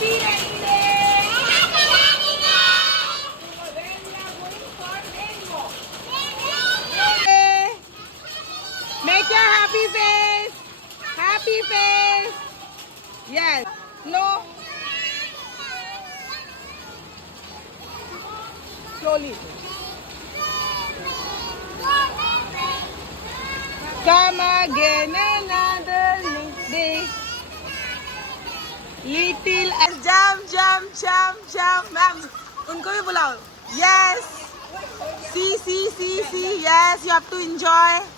Make your happy face. Happy face. Yes. No. Slowly. Come again another day. Little jump, jump, jump, jump. Ma'am उनको भी बुलाओ. Yes. See. Yes, you have to enjoy.